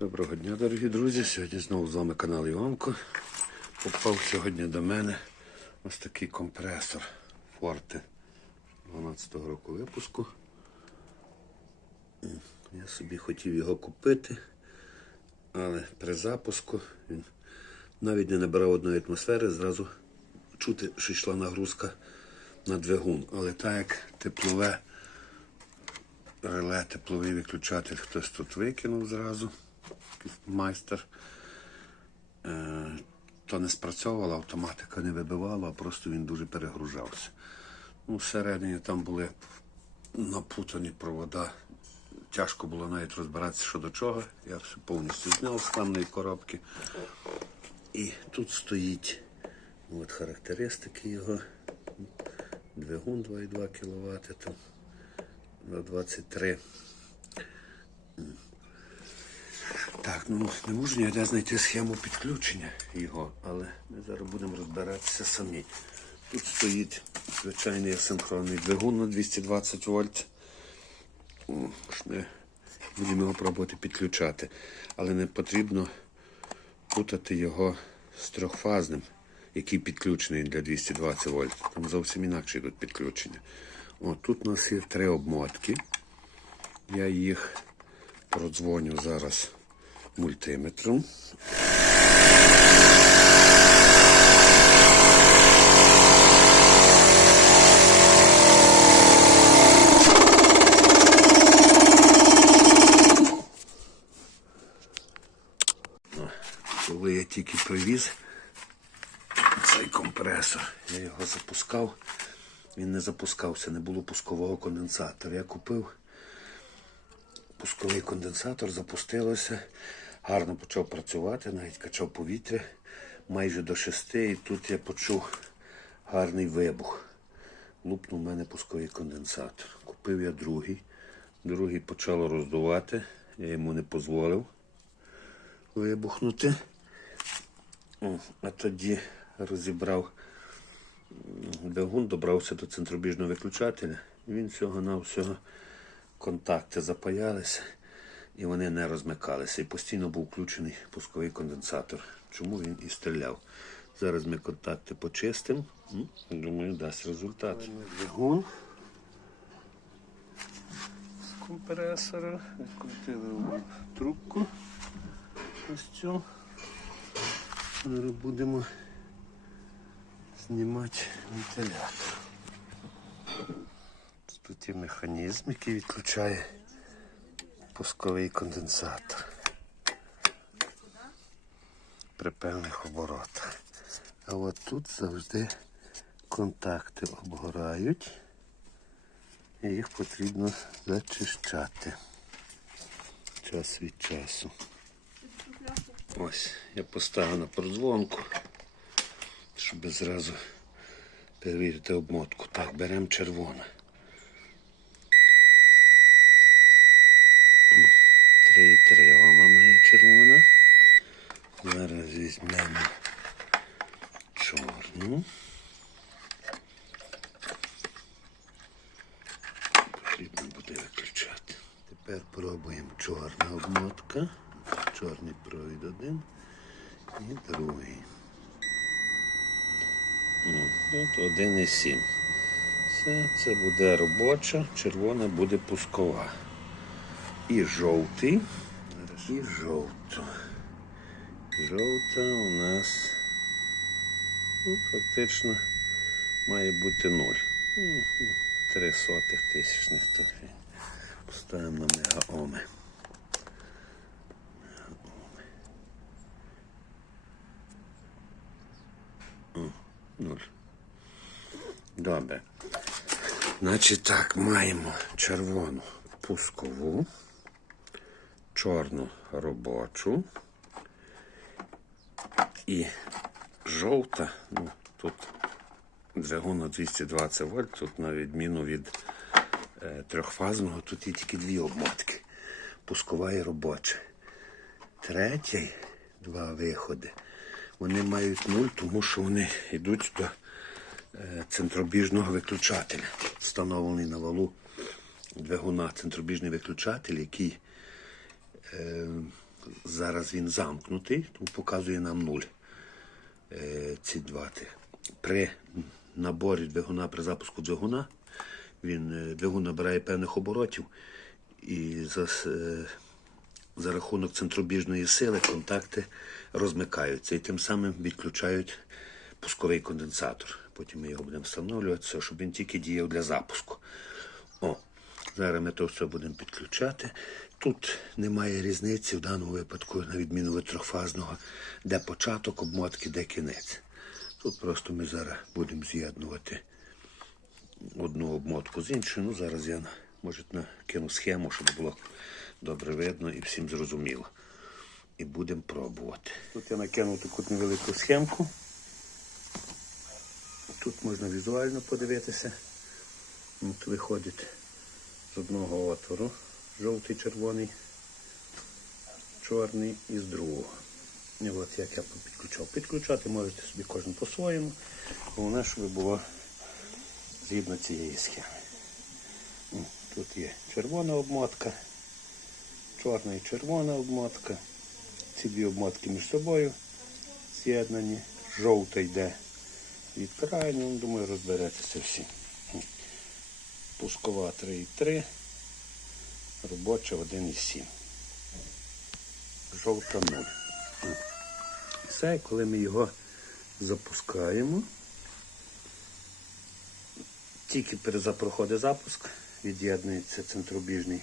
Доброго дня, дорогі друзі. Сьогодні знову з вами канал Іванко. Попав сьогодні до мене ось такий компресор Forte 12-го року випуску. Я собі хотів його купити, але при запуску він навіть не набирав одної атмосфери, зразу чути, що йшла нагрузка на двигун. Але так як теплове реле, тепловий виключатель хтось тут викинув зразу, майстер, е, то не спрацьовувала, автоматика не вибивала, а просто він дуже перегружався. Ну, всередині там були напутані провода. Тяжко було навіть розбиратися, що до чого. Я все повністю зняв з певної коробки. І тут стоїть от характеристики його. Двигун 2,2 кВт там на 23. Так, ну не можу ніде знайти схему підключення його, але ми зараз будемо розбиратися самі. Тут стоїть звичайний асинхронний двигун на 220 вольт. Ми будемо його пробувати підключати. Але не потрібно путати його з трьохфазним, який підключений для 220 вольт. Там зовсім інакше йдуть підключення. О, тут у нас є три обмотки. Я їх продзвоню зараз мультиметром. Коли я тільки привіз цей компресор, я його запускав, він не запускався, не було пускового конденсатора. Я купив пусковий конденсатор, запустилося, гарно почав працювати, навіть качав повітря майже до шести, і тут я почув гарний вибух. Лупнув у мене пусковий конденсатор. Купив я другий. Другий почало роздувати, я йому не дозволив вибухнути. А тоді розібрав двигун, добрався до центробіжного виключателя. Він всього на всього контакти запаялися і вони не розмикалися. І постійно був включений пусковий конденсатор. Чому він і стріляв? Зараз ми контакти почистимо. Думаю, дасть результат. Двигун з компресора. Відкрутили трубку. Ось цю. Зараз будемо знімати вентилятор. Тут є механізм, який відключає пусковий конденсатор при певних оборотах. А от тут завжди контакти обгорають і їх потрібно зачищати час від часу. Ось, я поставив на продзвонку, щоб зразу перевірити обмотку. Так, беремо червоне. І має червона. Зараз візьмемо чорну. Потрібно буде виключати. Тепер пробуємо чорна обмотка. Чорний провід один і другий. Ну, Тут 1,7. Все, це буде робоча, червона буде пускова. І жовтий. І жовту. Жовта у нас ну, фактично має бути ну, Три сотих тисячних трохи. Поставимо на мегаоми. О, Нуль. Добре. Значить так, маємо червону пускову, чорну робочу і жовта, ну тут двигун на 220 вольт, тут на відміну від е, трьохфазного, тут є тільки дві обмотки. Пускова і робоча. Третій, два виходи. Вони мають нуль, тому що вони йдуть до е, центробіжного виключателя, встановлений на валу двигуна центробіжний виключатель, який Зараз він замкнутий, тому показує нам нуль. Е, ці два. При наборі двигуна, при запуску двигуна, він е, двигун набирає певних оборотів і за, е, за рахунок центробіжної сили контакти розмикаються і тим самим відключають пусковий конденсатор. Потім ми його будемо встановлювати, щоб він тільки діяв для запуску. О, зараз ми то все будемо підключати. Тут немає різниці в даному випадку, на відміну від трьохфазного, де початок обмотки, де кінець. Тут просто ми зараз будемо з'єднувати одну обмотку з іншою. Ну, зараз я може накину схему, щоб було добре видно і всім зрозуміло. І будемо пробувати. Тут я накинув таку невелику схемку. Тут можна візуально подивитися. От виходить з одного отвору жовтий, червоний, чорний і з другого. І от як я підключав. Підключати можете собі кожен по-своєму. Головне, щоб було згідно цієї схеми. Тут є червона обмотка, чорна і червона обмотка. Ці дві обмотки між собою з'єднані. Жовта йде від краю, ну, думаю, розберетеся всі. Пускова 3,3, робоча 1,7. Жовта 0. М. Все, коли ми його запускаємо, тільки проходить запуск, від'єднується центробіжний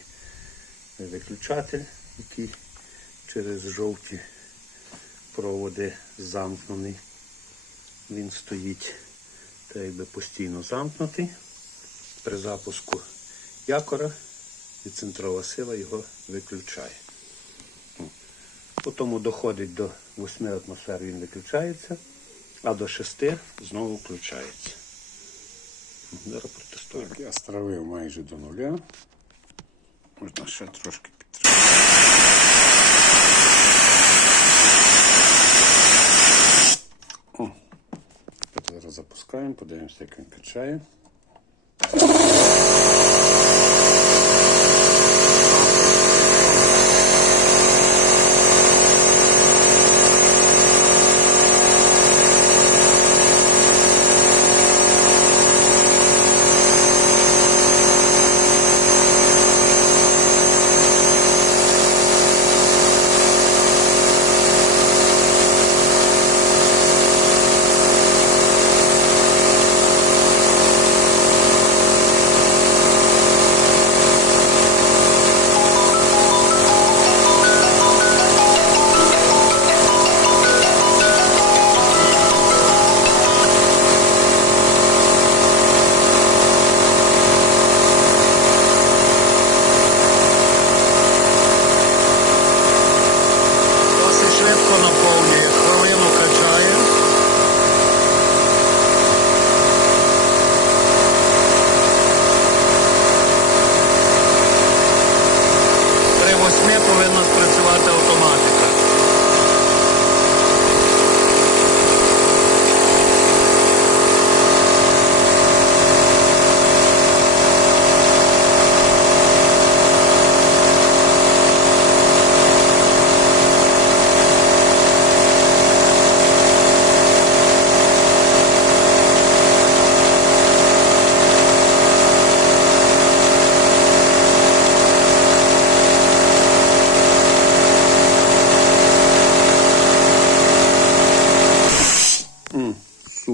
виключатель, який через жовті проводи замкнений. Він стоїть так якби постійно замкнутий. При запуску якора і центрова сила його виключає. Потім доходить до 8 атмосфер, він виключається, а до 6 знову включається. Зараз протестуємо. Я стравив майже до нуля. Можна ще трошки підтримати. О, зараз запускаємо, подивимося, як він качає.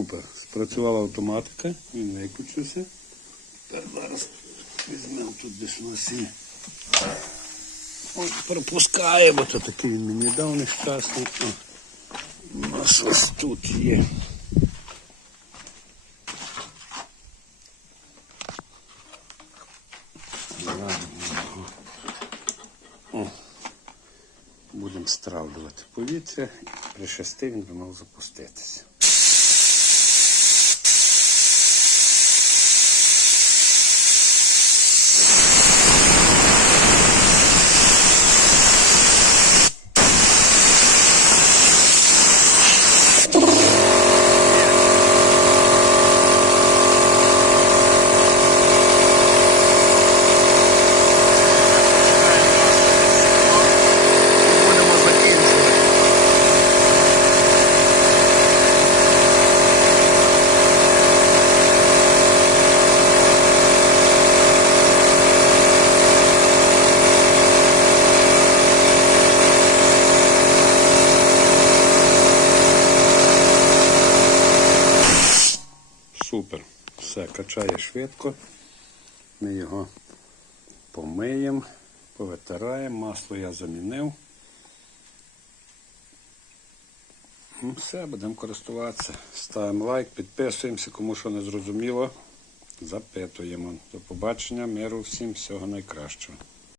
Супер. Спрацювала автоматика, він виключився. Тепер зараз візьмемо тут десь на сі. Ось пропускає, бо то такий він мені дав нещасний. У нас ось тут є. Будемо стравлювати повітря. При шести він би мав запуститися. Будемо закінчувати. Супер. Все, качає швидко. Ми його помиємо, повитираємо. Масло я замінив. Ну, Все, будемо користуватися. Ставимо лайк, підписуємося, кому що не зрозуміло. Запитуємо. До побачення, миру всім, всього найкращого.